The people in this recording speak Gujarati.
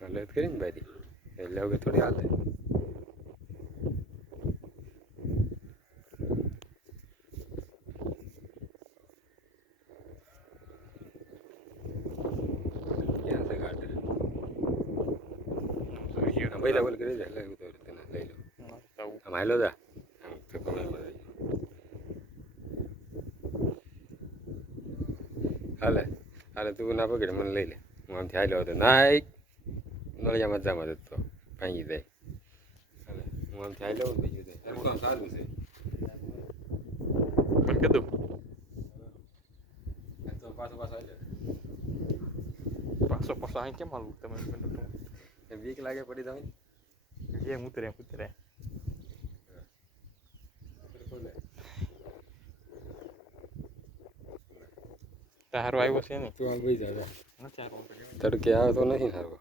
હલત કરીને બારી એટલે હવે થોડી હાલે. અવેલેબલ કરી દે એટલે એવું તો લઈ લો આમ હાલો દા. આમ તો કમળમાં હાલે. હાલે તું ના પકડે મને લઈ લે હું આમથી હાલ્યો હતો નાઈ નળિયા મજામાં જતો ભાંગી જાય ચાલે હું આમથી હાલ્યો ભાઈ જાય સારું છે આ તો પાછો પાછો હાલ્યો પાછો પાછો અહીં કેમ હાલવું તમે બીક લાગે પડી તમે જેમ ઉતરે ઉતરે તારો આવ્યો છે ને? તું આમ ભાઈ જા નથી આવ્યો તડકે આવે તો નહીં સારું